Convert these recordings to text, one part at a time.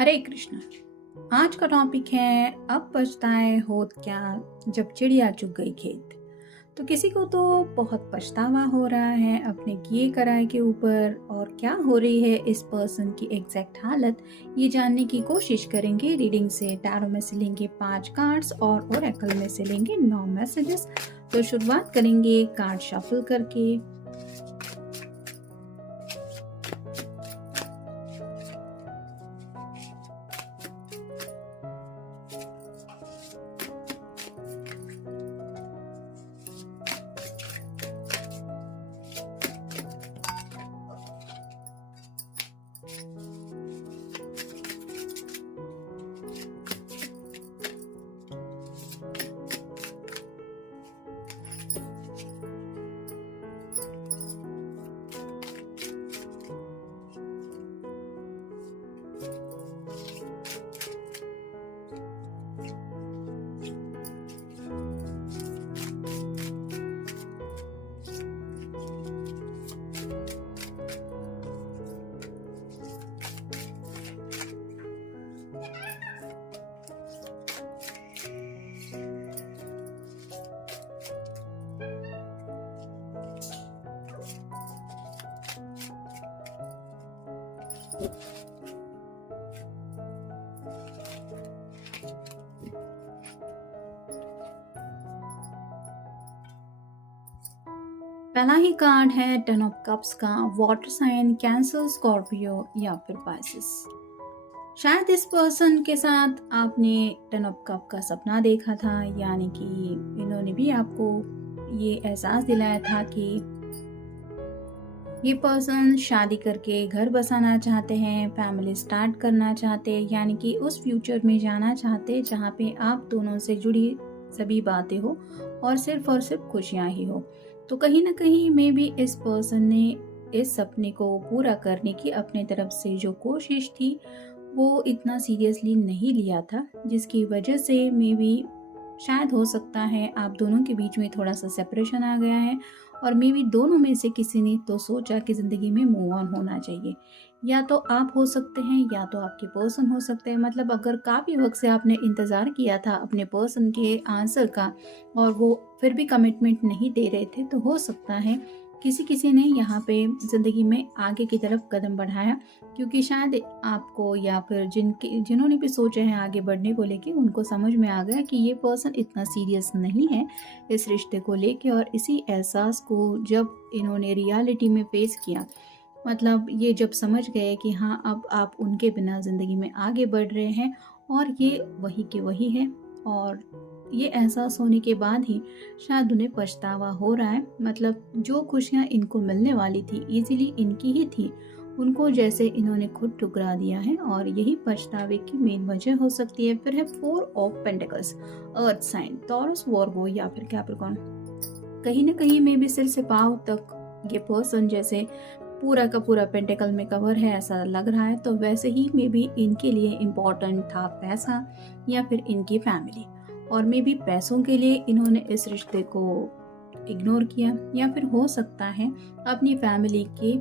हरे कृष्णा। आज का टॉपिक है अब पछताए होत क्या जब चिड़िया चुग गई खेत। तो किसी को तो बहुत पछतावा हो रहा है अपने किए कराए के ऊपर, और क्या हो रही है इस पर्सन की एग्जैक्ट हालत, ये जानने की कोशिश करेंगे। रीडिंग से टैरो में से लेंगे 5 कार्ड्स और ओरेकल में से लेंगे 9 मैसेजेस। तो शुरुआत करेंगे कार्ड शफल करके। पहला ही कार्ड है 10 ऑफ कप्स का, वाटर साइन, कैंसर, स्कॉर्पियो या फिर पाइसिस। शायद इस पर्सन के साथ आपने 10 ऑफ कप का सपना देखा था, यानी कि इन्होंने भी आपको ये एहसास दिलाया था कि ये पर्सन शादी करके घर बसाना चाहते हैं, फैमिली स्टार्ट करना चाहते हैं, यानी कि उस फ्यूचर में जाना चाहते हैं जहाँ पे आप दोनों से जुड़ी सभी बातें हो और सिर्फ खुशियाँ ही हो। तो कहीं ना कहीं में भी इस पर्सन ने इस सपने को पूरा करने की अपने तरफ से जो कोशिश थी वो इतना सीरियसली नहीं लिया था, जिसकी वजह से मे बी शायद हो सकता है आप दोनों के बीच में थोड़ा सा सेपरेशन आ गया है, और मे बी दोनों में से किसी ने तो सोचा कि ज़िंदगी में मूव ऑन होना चाहिए। या तो आप हो सकते हैं या तो आपके पर्सन हो सकते हैं। मतलब अगर काफ़ी वक्त से आपने इंतज़ार किया था अपने पर्सन के आंसर का और वो फिर भी कमिटमेंट नहीं दे रहे थे, तो हो सकता है किसी किसी ने यहाँ पे ज़िंदगी में आगे की तरफ कदम बढ़ाया, क्योंकि शायद आपको या फिर जिन्होंने भी सोचे हैं आगे बढ़ने को लेके, उनको समझ में आ गया कि ये पर्सन इतना सीरियस नहीं है इस रिश्ते को लेके। और इसी एहसास को जब इन्होंने रियलिटी में फेस किया, मतलब ये जब समझ गए कि हाँ अब आप उनके बिना ज़िंदगी में आगे बढ़ रहे हैं और ये वही के वही है, और ये एहसास होने के बाद ही शायद उन्हें पछतावा हो रहा है। मतलब जो खुशियाँ इनको मिलने वाली थी इजीली इनकी ही थी, उनको जैसे इन्होंने खुद ठुकरा दिया है, और यही पछतावे की मेन वजह हो सकती है। फिर है 4 of pentacles, earth sign, Taurus, Virgo या फिर कैप्रिकॉर्न। कहीं ना कहीं में भी सिर से पांव तक ये पर्सन जैसे पूरा का पूरा पेंटिकल में कवर है ऐसा लग रहा है। तो वैसे ही में भी इनके लिए इम्पोर्टेंट था पैसा या फिर इनकी फैमिली, और मे भी पैसों के लिए इन्होंने इस रिश्ते को इग्नोर किया, या फिर हो सकता है अपनी फैमिली के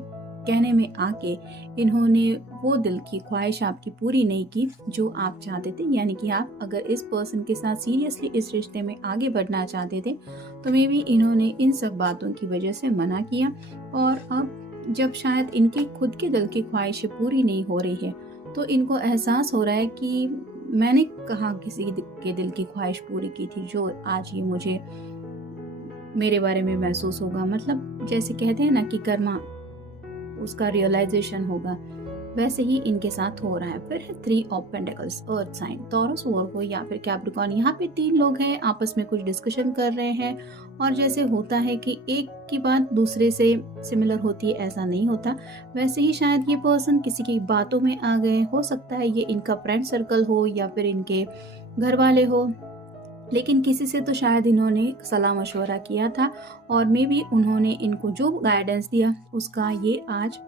कहने में आके इन्होंने वो दिल की ख्वाहिश आपकी पूरी नहीं की जो आप चाहते थे। यानी कि आप अगर इस पर्सन के साथ सीरियसली इस रिश्ते में आगे बढ़ना चाहते थे तो मे भी इन्होंने इन सब बातों की वजह से मना किया। और अब जब शायद इनकी खुद के दिल की ख्वाहिशें पूरी नहीं हो रही है, तो इनको एहसास हो रहा है कि मैंने कहाँ किसी के दिल की ख्वाहिश पूरी की थी जो आज ये मुझे मेरे बारे में महसूस होगा। मतलब जैसे कहते हैं ना कि कर्मा, उसका रियलाइजेशन होगा, वैसे ही इनके साथ हो रहा है। फिर है 3 of pentacles, earth sign, Taurus, Virgo या फिर कैप्रिकॉर्न। यहाँ पे 3 लोग हैं, आपस में कुछ डिस्कशन कर रहे हैं, और जैसे होता है कि एक की बात दूसरे से सिमिलर होती है, ऐसा नहीं होता। वैसे ही शायद ये पर्सन किसी की बातों में आ गए, हो सकता है ये इनका फ्रेंड सर्कल हो या फिर इनके घर वाले हो, लेकिन किसी से तो शायद इन्होंने सलाह मशवरा किया था, और मे बी उन्होंने इनको जो गाइडेंस दिया उसका ये आज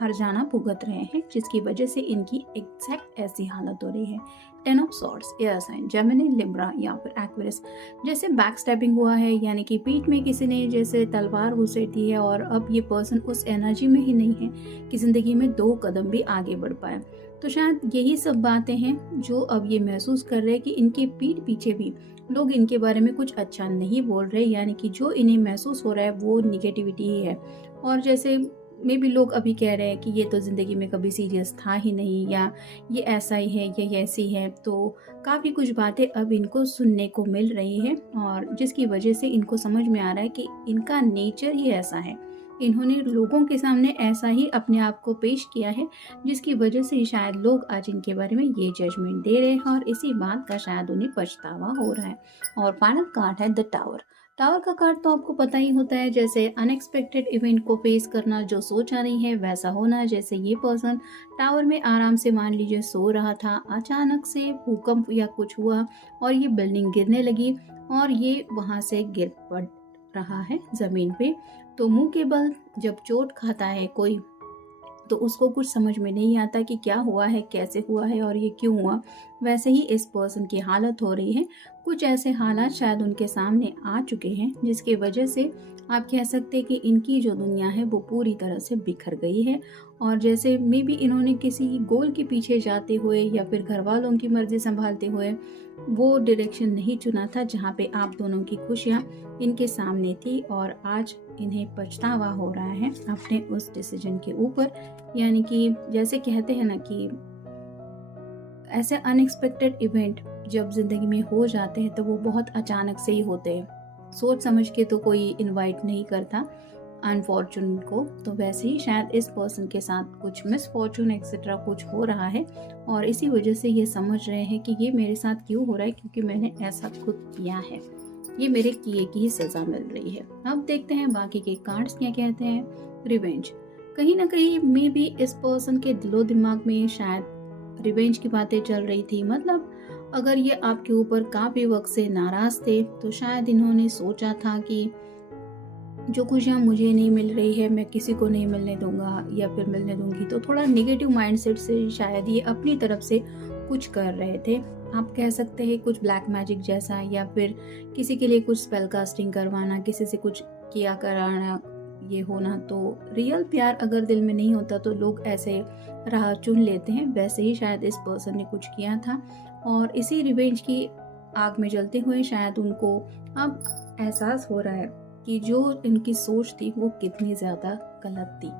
हर्जाना भुगत रहे हैं, जिसकी वजह से इनकी एग्जैक्ट ऐसी हालत हो रही है। 10 of swords, air sign Gemini, Libra या फिर एक्वेरियस। जैसे बैक स्टैपिंग हुआ है, यानी कि पीठ में किसी ने जैसे तलवार घुसेड़ दी है और अब ये पर्सन उस एनर्जी में ही नहीं है कि ज़िंदगी में 2 कदम भी आगे बढ़ पाए। तो शायद यही सब बातें हैं जो अब ये महसूस कर रहे हैं कि इनके पीठ पीछे भी लोग इनके बारे में कुछ अच्छा नहीं बोल रहे, यानी कि जो इन्हें महसूस हो रहा है वो निगेटिविटी ही है। और जैसे मे भी लोग अभी कह रहे हैं कि ये तो ज़िंदगी में कभी सीरियस था ही नहीं, या ये ऐसा ही है, या ये ऐसी है। तो काफ़ी कुछ बातें अब इनको सुनने को मिल रही है, और जिसकी वजह से इनको समझ में आ रहा है कि इनका नेचर ही ऐसा है। इन्होंने लोगों के सामने ऐसा ही अपने आप को पेश किया है, जिसकी वजह से शायद लोग आज इनके बारे में ये जजमेंट दे रहे हैं, और इसी बात का शायद उन्हें पछतावा हो रहा है। और फाइनल कार्ड है द टावर। टावर का कार्ड तो आपको पता ही होता है, जैसे अनएक्सपेक्टेड इवेंट को फेस करना, जो सोचा नहीं है वैसा होना। जैसे ये पर्सन टावर में आराम से मान लीजिए सो रहा था, अचानक से भूकंप या कुछ हुआ और ये बिल्डिंग गिरने लगी और ये वहां से गिर पड़ रहा है जमीन पे। तो मुंह के बल जब चोट खाता है कोई, तो उसको कुछ समझ में नहीं आता कि क्या हुआ है, कैसे हुआ है और ये क्यों हुआ। वैसे ही इस पर्सन की हालत हो रही है। कुछ ऐसे हालात शायद उनके सामने आ चुके हैं, जिसकी वजह से आप कह सकते हैं कि इनकी जो दुनिया है वो पूरी तरह से बिखर गई है। और जैसे मे बी इन्होंने किसी गोल के पीछे जाते हुए या फिर घर वालों की मर्जी संभालते हुए वो डायरेक्शन नहीं चुना था जहाँ पे आप दोनों की खुशियाँ इनके सामने थी, और आज इन्हें पछतावा हो रहा है अपने उस डिसीजन के ऊपर। यानी कि जैसे कहते हैं ना कि ऐसे अनएक्सपेक्टेड इवेंट जब जिंदगी में हो जाते हैं तो वो बहुत अचानक से ही होते हैं, सोच समझ के तो कोई इनवाइट नहीं करता अनफॉर्चुनेट को। तो वैसे ही शायद इस पर्सन के साथ कुछ मिसफॉर्चून एक्सेट्रा कुछ हो रहा है, और इसी वजह से ये समझ रहे हैं कि ये मेरे साथ क्यों हो रहा है, क्योंकि मैंने ऐसा खुद किया है, ये मेरे किए की ही सजा मिल रही है। अब देखते हैं बाकी के कार्ड्स क्या कहते हैं। रिवेंज, कहीं ना कहीं मे भी इस पर्सन के दिलो दिमाग में शायद रिवेंज की बातें चल रही थी। मतलब अगर ये आपके ऊपर काफी वक्त से नाराज थे तो शायद इन्होंने सोचा था कि जो खुशियाँ मुझे नहीं मिल रही है मैं किसी को नहीं मिलने दूंगा या फिर मिलने दूंगी। तो थोड़ा नेगेटिव माइंडसेट से शायद ये अपनी तरफ से कुछ कर रहे थे। आप कह सकते हैं कुछ ब्लैक मैजिक जैसा, या फिर किसी के लिए कुछ स्पेल कास्टिंग करवाना, किसी से कुछ किया कराना, ये होना। तो रियल प्यार अगर दिल में नहीं होता तो लोग ऐसे राह चुन लेते हैं। वैसे ही शायद इस पर्सन ने कुछ किया था, और इसी रिवेंज की आग में जलते हुए शायद उनको अब एहसास हो रहा है कि जो इनकी सोच थी वो कितनी ज़्यादा गलत थी।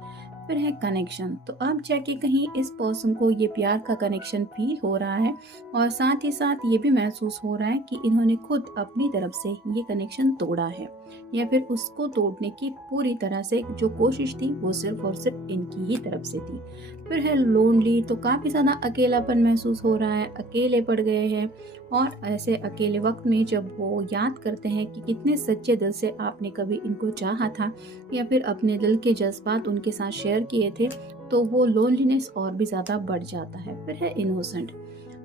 फिर है कनेक्शन, तो अब जाके कहीं इस पर्सन को ये प्यार का कनेक्शन फील हो रहा है, और साथ ही साथ ये भी महसूस हो रहा है कि इन्होंने खुद अपनी तरफ से ये कनेक्शन तोड़ा है, या फिर उसको तोड़ने की पूरी तरह से जो कोशिश थी वो सिर्फ और सिर्फ इनकी ही तरफ से थी। फिर है लोनली, तो काफ़ी ज़्यादा अकेलापन महसूस हो रहा है, अकेले पड़ गए हैं। और ऐसे अकेले वक्त में जब वो याद करते हैं कि कितने सच्चे दिल से आपने कभी इनको चाहा था या फिर अपने दिल के जज्बात उनके साथ शेयर किए थे, तो वो लोनलीनेस और भी ज़्यादा बढ़ जाता है। फिर है इनोसेंट,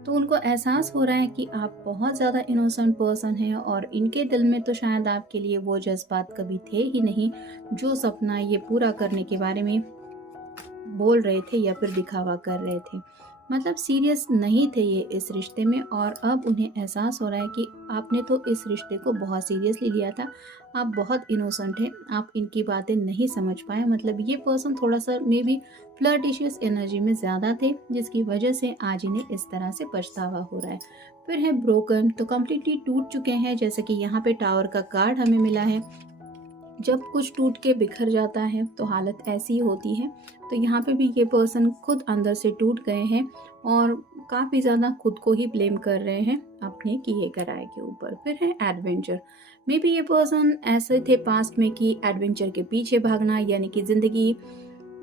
तो उनको एहसास हो रहा है कि आप बहुत ज़्यादा इनोसेंट पर्सन हैं, और इनके दिल में तो शायद आपके लिए वो जज्बात कभी थे ही नहीं जो सपना ये पूरा करने के बारे में बोल रहे थे या फिर दिखावा कर रहे थे। मतलब सीरियस नहीं थे ये इस रिश्ते में, और अब उन्हें एहसास हो रहा है कि आपने तो इस रिश्ते को बहुत सीरियसली लिया था, आप बहुत इनोसेंट हैं, आप इनकी बातें नहीं समझ पाए। मतलब ये पर्सन थोड़ा सा मे बी फ्लर्टिशियस एनर्जी में ज़्यादा थे, जिसकी वजह से आज इन्हें इस तरह से पछतावा हो रहा है। फिर है ब्रोकन, तो कम्प्लीटली टूट चुके हैं। जैसे कि यहाँ पे टावर का कार्ड हमें मिला है, जब कुछ टूट के बिखर जाता है तो हालत ऐसी होती है। तो यहाँ पे भी ये पर्सन खुद अंदर से टूट गए हैं, और काफ़ी ज़्यादा खुद को ही ब्लेम कर रहे हैं अपने किए कराए के ऊपर। फिर है एडवेंचर, मे बी ये पर्सन ऐसे थे पास्ट में कि एडवेंचर के पीछे भागना, यानी कि ज़िंदगी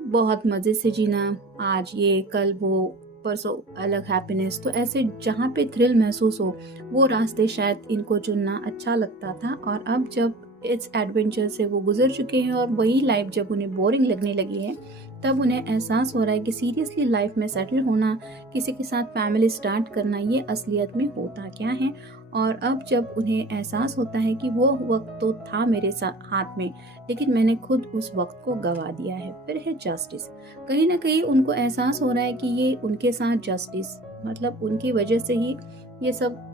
बहुत मज़े से जीना, आज ये कल वो परसों अलग हैप्पीनेस। तो ऐसे जहाँ पे थ्रिल महसूस हो वो रास्ते शायद इनको चुनना अच्छा लगता था, और अब जब इस एडवेंचर से वो गुजर चुके हैं और वही लाइफ जब उन्हें बोरिंग लगने लगी है, तब उन्हें एहसास हो रहा है कि सीरियसली लाइफ में सेटल होना, किसी के साथ फैमिली स्टार्ट करना, ये असलियत में होता क्या है। और अब जब उन्हें एहसास होता है कि वो वक्त तो था मेरे साथ हाथ में, लेकिन मैंने खुद उस वक्त को गवा दिया है। फिर है जस्टिस। कहीं ना कहीं उनको एहसास हो रहा है कि ये उनके साथ जस्टिस, मतलब उनकी वजह से ही ये सब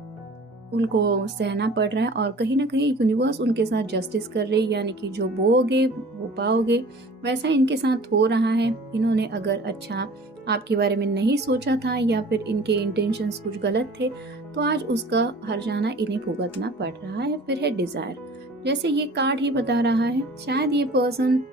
उनको सहना पड़ रहा है, और कहीं ना कहीं यूनिवर्स उनके साथ जस्टिस कर रही है, यानी कि जो बोओगे वो पाओगे, वैसा इनके साथ हो रहा है। इन्होंने अगर अच्छा आपके बारे में नहीं सोचा था या फिर इनके इंटेंशंस कुछ गलत थे, तो आज उसका हर्जाना इन्हें भुगतना पड़ रहा है। फिर है डिज़ायर। जैसे ये कार्ड ही बता रहा है, शायद ये पर्सन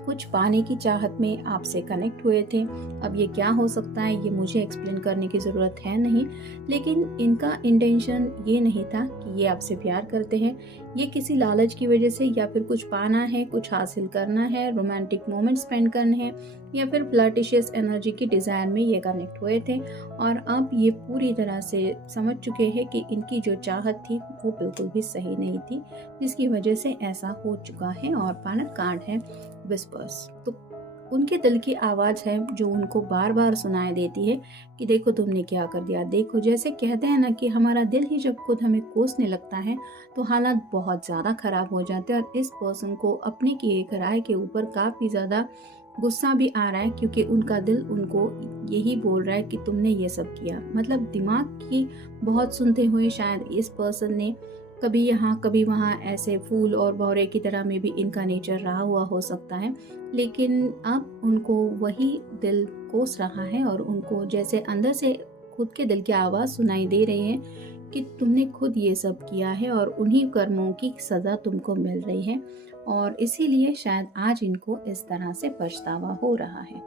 कुछ पाने की चाहत में आपसे कनेक्ट हुए थे। अब ये क्या हो सकता है ये मुझे एक्सप्लेन करने की ज़रूरत है नहीं, लेकिन इनका इंटेंशन ये नहीं था कि ये आपसे प्यार करते हैं। ये किसी लालच की वजह से या फिर कुछ पाना है, कुछ हासिल करना है, रोमांटिक मोमेंट स्पेंड करने हैं, या फिर फ्लर्टिशियस एनर्जी की डिज़ायर में ये कनेक्ट हुए थे। और अब ये पूरी तरह से समझ चुके हैं कि इनकी जो चाहत थी वो बिल्कुल भी सही नहीं थी, जिसकी वजह से ऐसा हो चुका है। और फाइनल कार्ड है विस्पर्स। तो उनके दिल की आवाज़ है जो उनको बार बार सुनाई देती है कि देखो तुमने क्या कर दिया। देखो, जैसे कहते हैं ना कि हमारा दिल ही जब खुद हमें कोसने लगता है तो हालात बहुत ज़्यादा ख़राब हो जाते हैं। और इस पर्सन को अपने किए कराए के ऊपर काफ़ी ज़्यादा गुस्सा भी आ रहा है, क्योंकि उनका दिल उनको यही बोल रहा है कि तुमने ये सब किया। मतलब दिमाग की बहुत सुनते हुए शायद इस पर्सन ने कभी यहाँ कभी वहाँ ऐसे फूल और भौरे की तरह में भी इनका नेचर रहा हुआ हो सकता है, लेकिन अब उनको वही दिल कोस रहा है और उनको जैसे अंदर से खुद के दिल की आवाज़ सुनाई दे रही है कि तुमने खुद ये सब किया है और उन्हीं कर्मों की सज़ा तुमको मिल रही है, और इसीलिए शायद आज इनको इस तरह से पछतावा हो रहा है।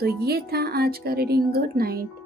तो ये था आज का रीडिंग। Good night.